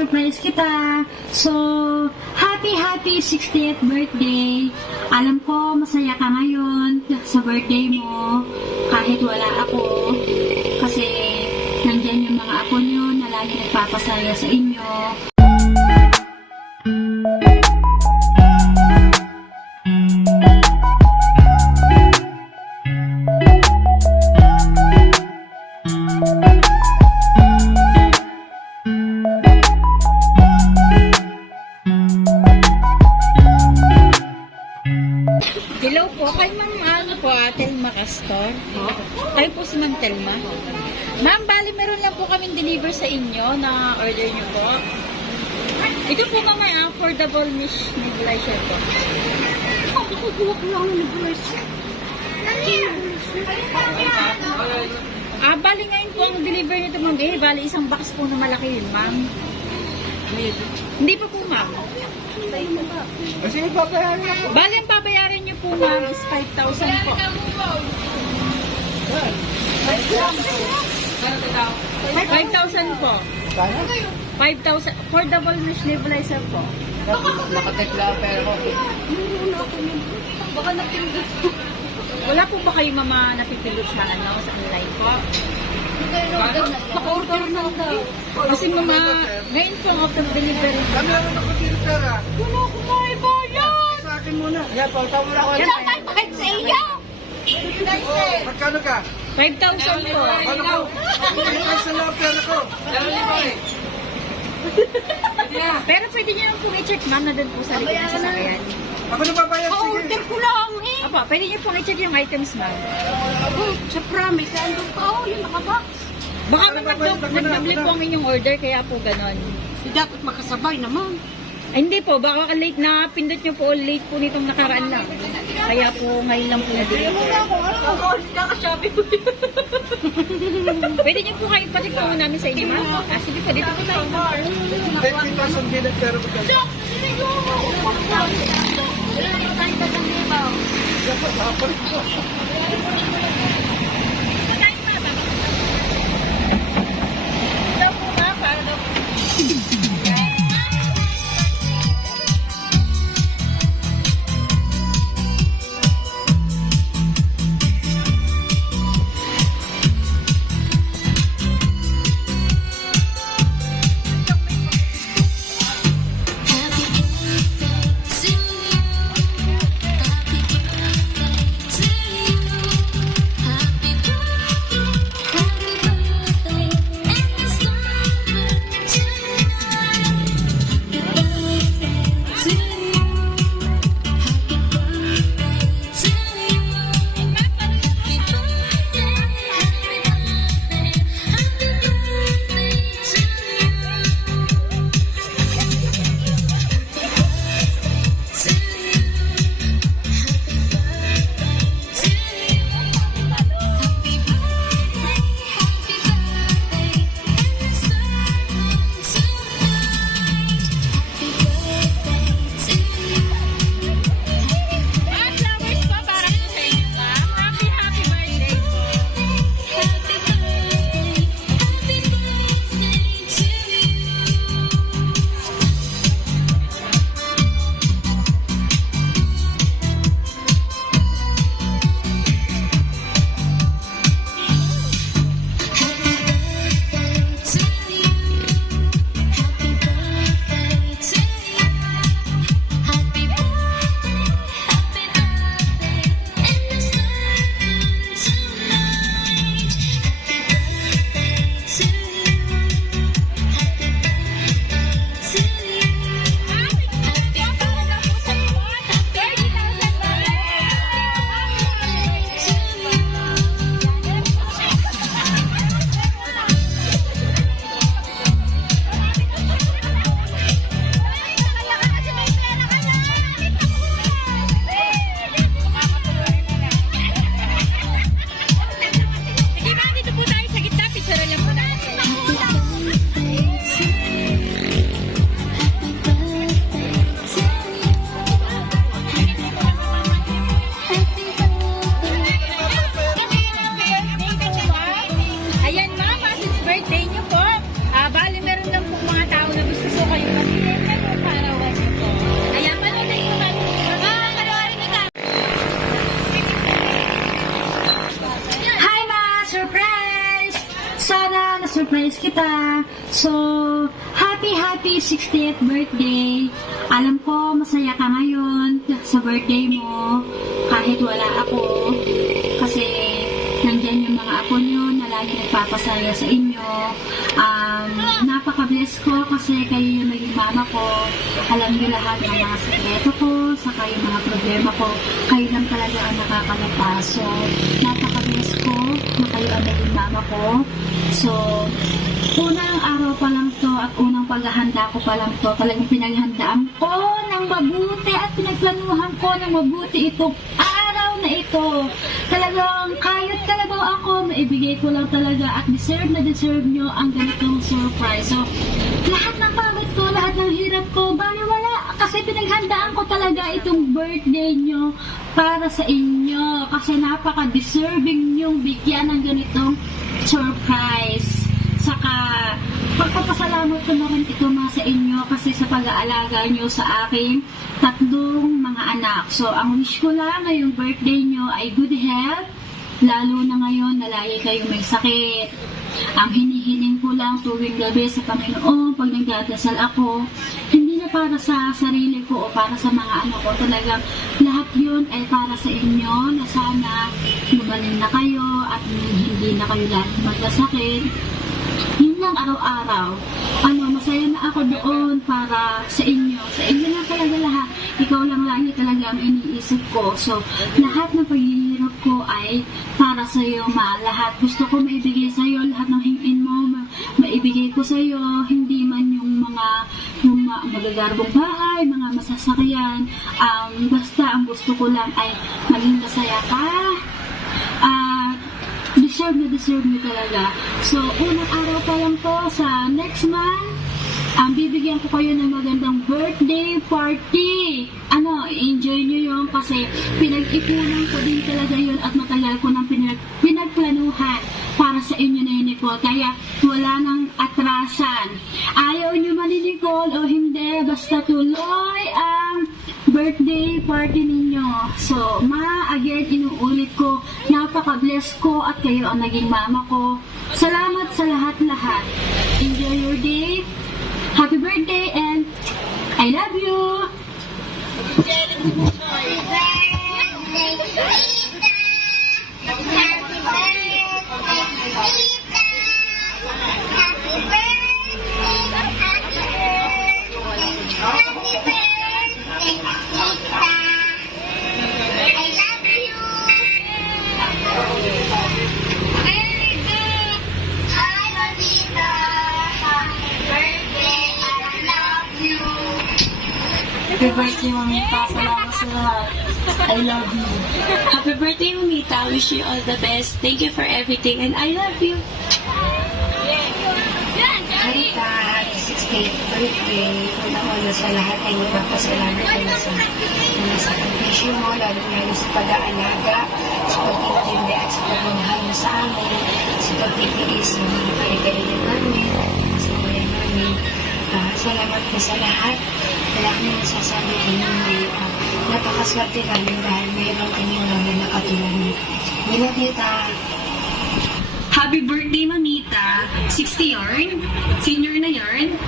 surprise kita. So, happy 60th birthday. Alam ko, masaya ka ngayon sa birthday mo. Kahit wala ako. Kasi, nandyan yung mga apo nyo na lagi nagpapasaya sa inyo. Hello po, kay Ma'am Telma Castor. Tayo po si Ma'am Telma. Ma'am, bali meron lang po kaming deliver sa inyo na order nyo po. Ito po ma'am ay affordable mesh nebulizer po. Kukuha ko lang ng nebulizer. Bali ngayon po ang deliver nito ma'am. Bali isang box po na malaki yun ma'am. Hindi pa po ma'am. Kasi babayaran ako. Bali ang babayaran nyo po ma'am is 5,000 po. 5,000 po. Kaya? 5,000 affordable mesh nebulizer po. Nakatekla pero ako. Baka napindot po. Wala po ba kayo mama napipindot sa sa online po? Paka-order na daw. Kasi mama, ngayon po ang auto delivery. Kami naman ako pera. Wala ko maibayad. Sa akin muna. Yeah, pauta mo na ako. Wala tayo bakit sa iyo. Magkano ka? 5,000 po. Ano ko? Ikaw sa lang pera ko. Pero pwede niyo pong i-check ma'am na doon po sa likod ng sasakyan. Ako na babayad. Sige. Pa-order ko lang eh. Apa, pwede niyo pong i-check yung items ma'am. Sa promise, andun pa ako, yung nakabox. Baka nag-double po ang inyong order kaya po ganon. Dapat makasabay naman. Ay, hindi po, baka late na pindot nyo po, late po nitong nakaraan lang. Kaya po ngayon lang po na-deliver. Nakaka-shopping ko. Pwede nyo po kayo ipacheck po namin sa inyo ma'am. Sige po, dito po tayo. 20,000 bilang pera ko. Ayan ma'am, since birthday niyo po, bali meron lang po mga tao na gusto surprise kita. So, happy 60th birthday. Alam ko, masaya ka ngayon sa birthday mo. Kahit wala ako. Kasi, nandyan yung mga apo nyo na lagi nagpapasaya sa inyo. Napaka-bless ko kasi kayo yung naging mama ko. Alam niyo lahat ng mga sekreto ko, saka yung mga problema ko. Kayo lang talaga ang nakakalagpas. So, napaka-bless ko na kayo ang naging mama ko. So, unang araw pa lang to at unang paghahanda ko pa lang to, talagang pinaghandaan ko ng mabuti at pinagplanuhan ko ng mabuti itong araw na ito. Talagang kahit kalabaw ako, maibigay ko lang talaga at deserve na deserve nyo ang ganitong surprise. So, lahat ng pagod ko, lahat ng hirap ko, baliwala kasi pinaghandaan ko talaga itong birthday nyo para sa inyo kasi napaka-deserving nyong bigyan ng ganitong surprise. Saka, pagpapasalamat ko na rin ito sa inyo kasi sa pag-aalaga nyo sa aking 3 mga anak. So, ang wish ko lang ngayong birthday nyo ay good health, lalo na ngayon na lagi kayong may sakit. Ang hinihiling ko lang tuwing gabi sa Panginoon pag nagdadasal ako, hindi na para sa sarili ko o para sa mga anak ko. Talagang lahat yun ay para sa inyo na sana gumaling na kayo at hindi na kayo lagi magkasakit. Yun lang araw-araw. Masaya na ako doon para sa inyo. Sa inyo na talaga lahat. Ikaw lang lagi talaga ang iniisip ko. So, lahat ng paghihirap ko ay para sa iyo, ma. Lahat gusto ko maibigay sa iyo. Lahat ng hingin mo, maibigay ko sa iyo. Hindi man yung magagarbong bahay, mga masasakyan. Basta ang gusto ko lang ay maging masaya ka. Deserve nyo talaga. So, unang araw pa lang to sa next month, bibigyan ko kayo ng magandang birthday party. Enjoy nyo yun kasi pinag-ipunan ko din talaga yun at matagal ko nang pinagplanuhan para sa inyo na yun, Nicole. Kaya wala nang atrasan. Ayaw nyo man ni Nicole o hindi, basta tuloy ang birthday party ninyo. So, again, inuulit ko, napaka-bless ko at kayo ang naging mama ko. Salamat sa lahat-lahat. Enjoy your day. Happy birthday and I love you. Happy birthday, Mamita. Salamat sa lahat. I love you. Happy birthday, Mamita. Wish you all the best. Thank you for everything and I love you. Marita, happy 60th birthday. Una-una sa lahat ay magpapasalamat ko na sa sakripisyo mo, lalo-lalo sa pag-aalaga, sa pag-intindi at sa pagmamahal mo sa amin, sa pagtitiis sa mga kaibigan namin, sa mga namin. Salamat po sa lahat. Wala akong masasabi ko hindi. Napakaswerte namin dahil mayroon kaming mga nakatulad niyo. Minatita. Happy birthday, Mamita. 60 yarn. Senior na yarn.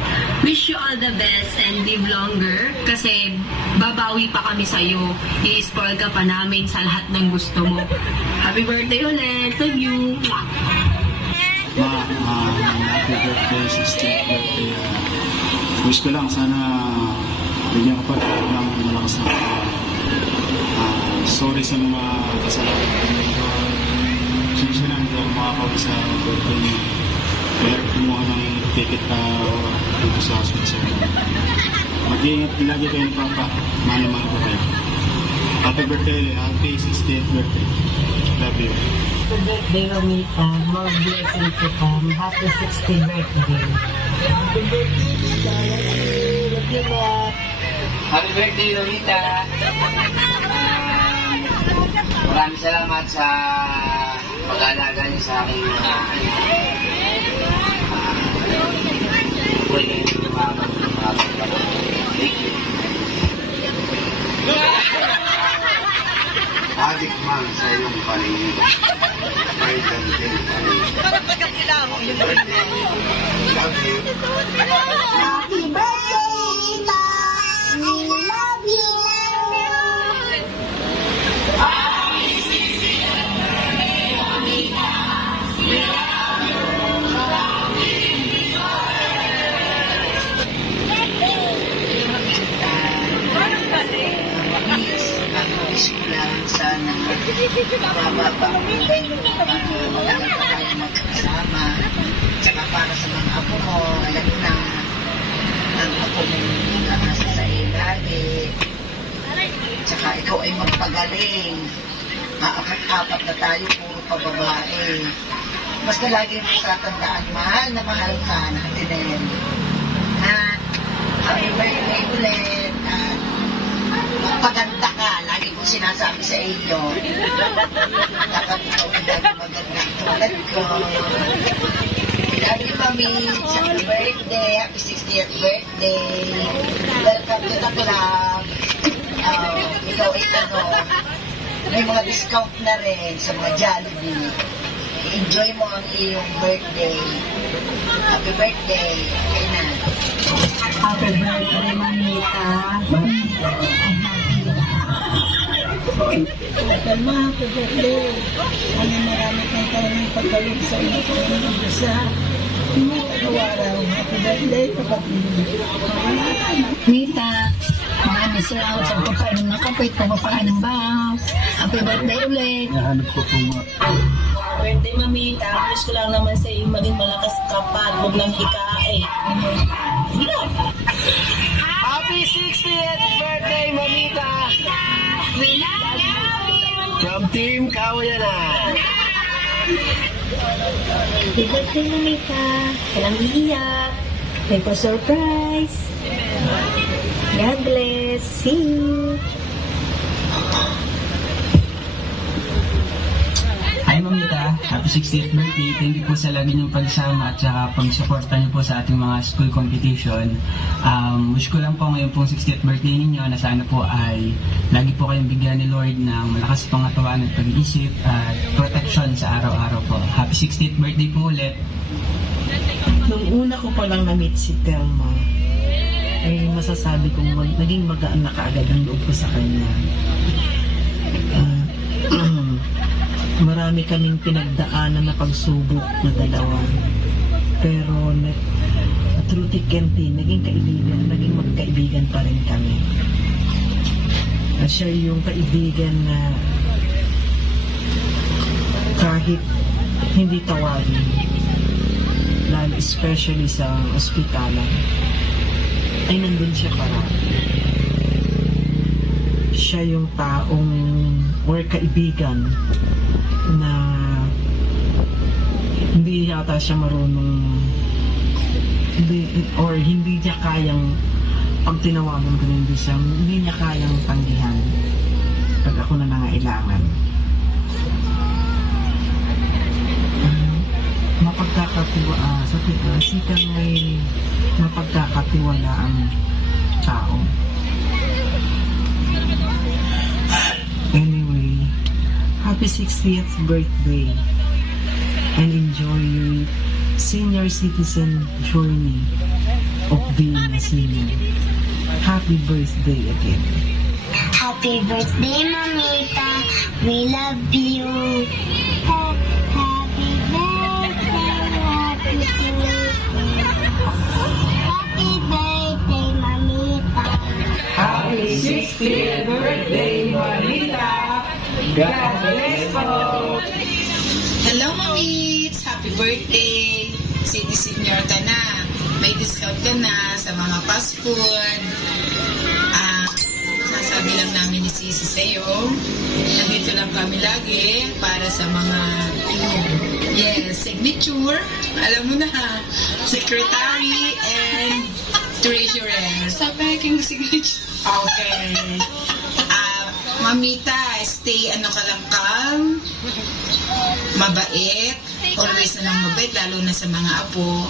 Wish you all the best and live longer kasi babawi pa kami sa'yo. I-spoil ka pa namin sa lahat ng gusto mo. Happy birthday ulit. Love you. Happy birthday, 60th birthday. Wish ko lang, sana bigyan ka pa ng malakas na sorry sa mga kasalanan ko. Sinisya lang, hindi ako makakawin sa birthday niya. Kaya kumuha ng ticket na dito sa hospital. Mag-iingat lagi kayo ng papa. Mahal-mahal ko kayo. Happy birthday, happy 60th birthday. Love you. Happy birthday, Romita. More blessing to come. Happy 60th birthday. Happy birthday, Lita. Love you, ma. Happy birthday, Lolita! Maraming salamat sa pag-aalaga niyo sa aking mga pwede niyo Thank you. Adik man sa iyong paligid. Ay, gantin paligid. Love you. Happy birthday, Rita! I love you! Wish ko lang sana mababa matagal pa tayo magkasama. Tsaka para sa mga apo mo, alam mo na ang apo mo nasa sa iyo lagi. Tsaka ikaw ay magpagaling. Maapat-apat na tayo, puro pababae. Basta lagi mo tatandaan, mahal na mahal ka natin din. Ha? Happy birthday ulit. At magpaganda ka. Lagi kong sinasabi sa iyo. Dapat ikaw ay lagi maganda tulad ko. Love you, Mami. Happy birthday. Happy 60th birthday. Welcome to the club. Ikaw ay may mga discount na rin sa mga Jollibee. Enjoy mo ang iyong birthday. Happy birthday. Okay na. Happy birthday, Manita. Kalma, happy birthday. Marami kang karaming pagkalog sa iyo. Sa hindi araw. Happy birthday, kapatid. Nita, maraming salamat sa pagpapainom ng kape at pagpapain ng bahaw. Happy birthday ulit. Nahanap ko itong Birthday, Mamita. Wish ko lang naman sa iyo maging malakas ka pa at huwag nang hikain. Happy 60th birthday, Mamita! We love you! From Team Kawayana! Happy birthday, Nita. Walang iiyak. May pa-surprise. God bless. See you. Hi Mamita, happy 60th birthday. Thank you po sa lagi niyong pagsama at saka pagsuporta niyo po sa ating mga school competition. Wish ko lang po ngayon pong 60th birthday ninyo na sana po ay lagi po kayong bigyan ni Lord ng malakas pangatawan at pag-iisip at protection sa araw-araw po. Happy 60th birthday po ulit. Nung una ko palang na-meet si Telma, ay masasabi kong naging magaan na kaagad ang loob ko sa kanya. Marami kaming pinagdaanan na pagsubok na dalawa. Pero through thick and thin, naging kaibigan, naging magkaibigan pa rin kami. Siya yung kaibigan na kahit hindi tawagin, lalo especially sa ospitalan, ay nandun siya parati. Siya yung taong or kaibigan na hindi yata siya marunong hindi niya kayang pag tinawagan ko hindi siya, hindi niya kayang tanggihan pag ako na nangailangan. Si Kang may mapagkakatiwala ang tao. Anyway, happy 60th birthday and enjoy your senior citizen journey of being a senior. Happy birthday again. Happy birthday, Mamita. We love you. Happy birthday, Mamita. Happy 60th birthday, Manita. God bless po. Hello, Mamits! Happy birthday! City Senior ka na. May discount ka na sa mga fast food. Sasabi lang namin ni Sisi sa'yo. Nandito lang kami lagi para sa mga signature. Alam mo na ha. Secretary and treasurer. Sabi aking signature. Okay. Mamita, stay ka lang calm, mabait, always na lang mabait, lalo na sa mga apo.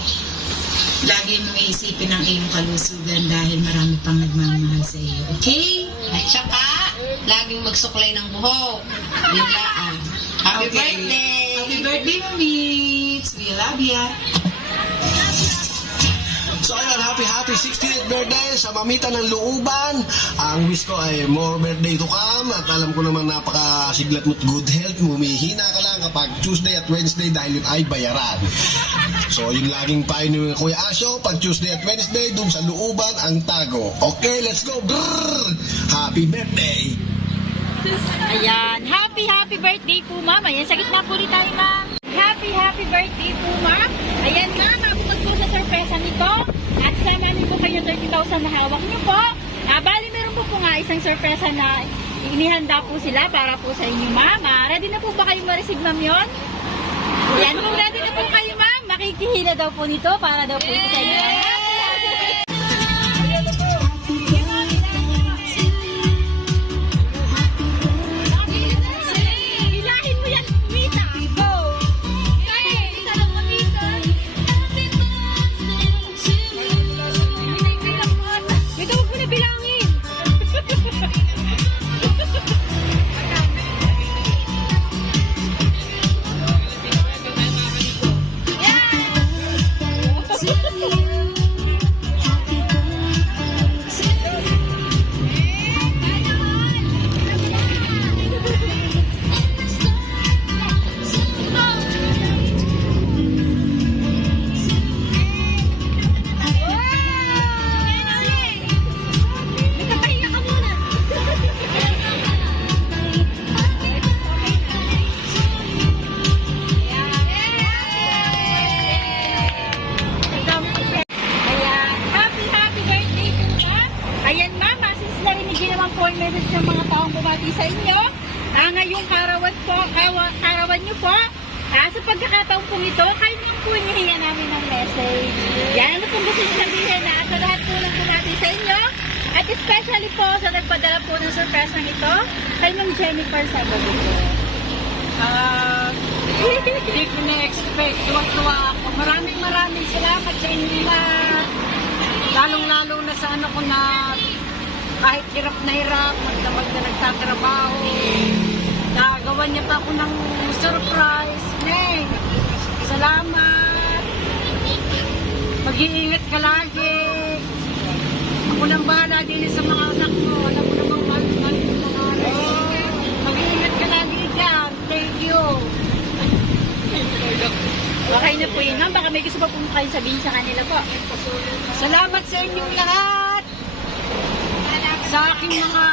Lagi mong iisipin ang iyong kalusugan dahil marami pang nagmamahal sa iyo, okay? At saka, laging magsuklay ng buhok. Yun lang. Happy birthday! Happy birthday, Mamits! We love ya! So ayun, happy 60th birthday sa Mamita ng Luuban. Ang wish ko ay more birthday to come. At alam ko naman napakasiglat mo't good health. Humihina ka lang kapag Tuesday at Wednesday dahil yun ay bayaran. So yung laging payo ni Kuya Asyo, pag Tuesday at Wednesday, dun sa Luuban ang tago. Okay, let's go! Brrr! Happy birthday! Ayan, happy birthday po ma'am. Ayan, sa gitna po rin tayo ma'am. Happy birthday po ma'am. Ayan ma'am, abot po sa sorpresa nito. At sama niyo po kayo 30,000 na hawak niyo po. Bali meron po nga isang sorpresa na inihanda po sila para po sa inyo ma'am. Ready na po ba kayo ma-receive ma'am yun? Ayan, kung ready na po kayo ma'am, makikihila daw po nito para daw po sa inyo. Hilahin mo yan, Mita. Go! Isa lang Mita. Ito huwag mo na bilangin. Ayan mama, since narinig din naman po yung message ng mga taong bumati sa inyo, ngayong karawan nyo po, sa pagkakataon po ito, kayo naman po nihiya namin ng message. Yan, ano pong gusto nyo sabihin na sa lahat po ng bumati sa inyo, at especially po sa nagpadala po ng surprise ng ito, kay Ma'am Jennifer Sabado po. Hindi ko na-expect. Tuwa ako. Maraming salamat sa inyo lahat. Lalong-lalo na sa ano ko na kahit hirap na nagtatrabaho. Nagawa niya pa ako ng surprise. Neng, salamat. Mag-iingat ka lagi. Ako nang bahala din sa mga anak mo. Alam mo namang mahal mo mga anak. Mag-iingat ka lagi dyan. Thank you. Okay na po yun ma'am, baka may gusto pa po kayo sabihin sa kanila po. Salamat sa inyong lahat. Sa aking mga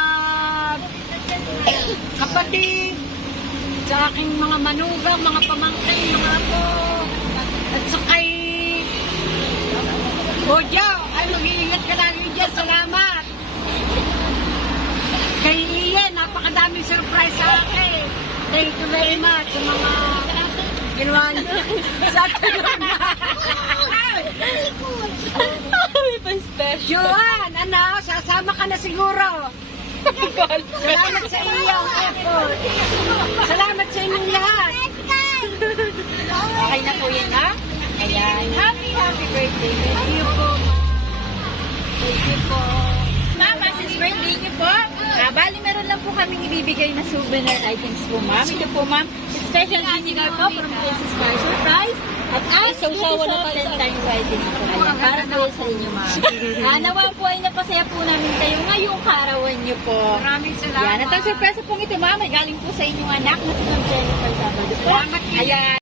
kapatid, sa aking mga manugang, mga pamangkin, mga apo, at sa kay Bodja, ay mag-iingat ka lagi dyan. Salamat. Kay Ian, napakadaming surprise sa akin. Thank you very much sa mga ginawa niyo. Sa atin Joan, sasama ka na siguro. Salamat sa iyong effort. Salamat sa inyong lahat. Okay na po yun ha? Ayan, happy birthday. Thank you po. Thank you po. Ma'am, since birthday niyo po, bali meron lang po kaming ibibigay na souvenir items po ma'am. Ito po ma'am, special vinegar po from Princess Car Surprise. At sausawa na Valentine wedding po. Ayan, para po sa inyo ma'am. Nawa po ay napasaya po namin kayo ngayong karawan niyo po. Maraming salamat. Ayan, at ang surpresa pong ito ma'am ay galing po sa inyong anak na si Ma'am Jennifer Sabado po. Salamat. Ayan.